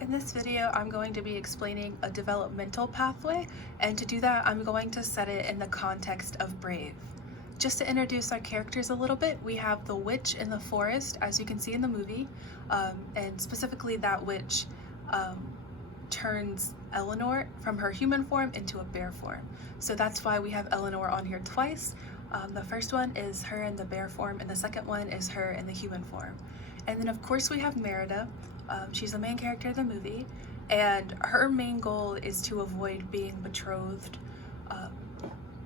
In this video, I'm going to be explaining a developmental pathway, and to do that, I'm going to set it in the context of Brave. Just to introduce our characters a little bit, we have the witch in the forest, as you can see in the movie, and specifically that witch turns Eleanor from her human form into a bear form. So that's why we have Eleanor on here twice. The first one is her in the bear form, and the second one is her in the human form. And then of course we have Merida. She's the main character of the movie, and her main goal is to avoid being betrothed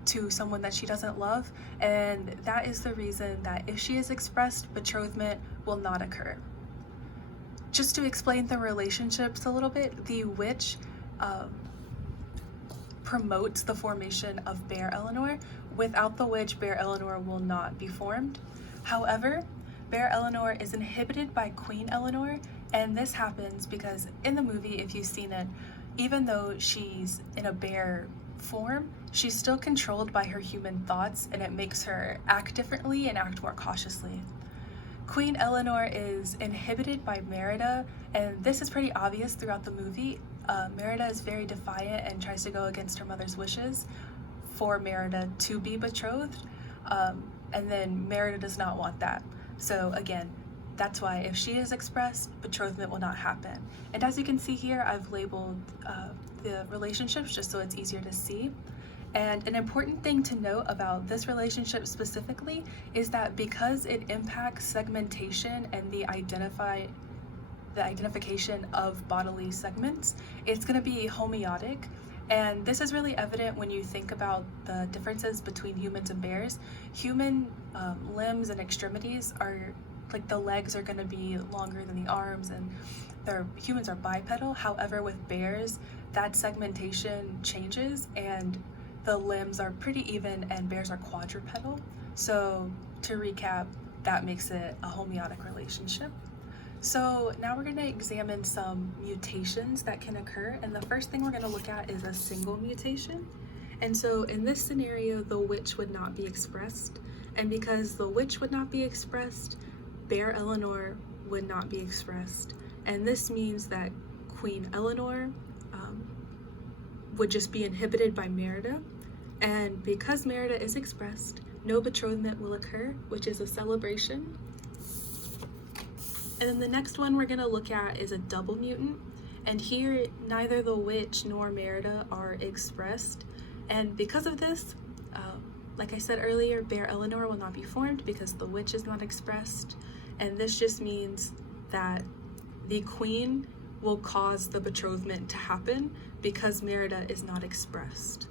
to someone that she doesn't love, and that is the reason that if she is expressed, betrothment will not occur. Just to explain the relationships a little bit, the witch promotes the formation of Bear Eleanor. Without the witch, Bear Eleanor will not be formed. However, Bear Eleanor is inhibited by Queen Eleanor, and this happens because in the movie, if you've seen it, even though she's in a bear form, she's still controlled by her human thoughts, and it makes her act differently and act more cautiously. Queen Eleanor is inhibited by Merida, and this is pretty obvious throughout the movie. Merida is very defiant and tries to go against her mother's wishes for Merida to be betrothed, and then Merida does not want that. So again, that's why if she is expressed, betrothment will not happen. And as you can see here, I've labeled the relationships just so it's easier to see. And an important thing to note about this relationship specifically is that because it impacts segmentation and the identification of bodily segments, it's going to be homeotic. And this is really evident when you think about the differences between humans and bears. Human limbs and extremities are, like, the legs are going to be longer than the arms, and humans are bipedal. However, with bears, that segmentation changes and the limbs are pretty even, and bears are quadrupedal. So to recap, that makes it a homeotic relationship. So now we're going to examine some mutations that can occur, and the first thing we're going to look at is a single mutation. And so in this scenario, the witch would not be expressed, and because the witch would not be expressed, Bear Eleanor would not be expressed, and this means that Queen Eleanor would just be inhibited by Merida, and because Merida is expressed, no betrothment will occur, which is a celebration. And then the next one we're going to look at is a double mutant, and here neither the witch nor Merida are expressed, and because of this, like I said earlier, Bear Eleanor will not be formed because the witch is not expressed, and this just means that the queen will cause the betrothment to happen because Merida is not expressed.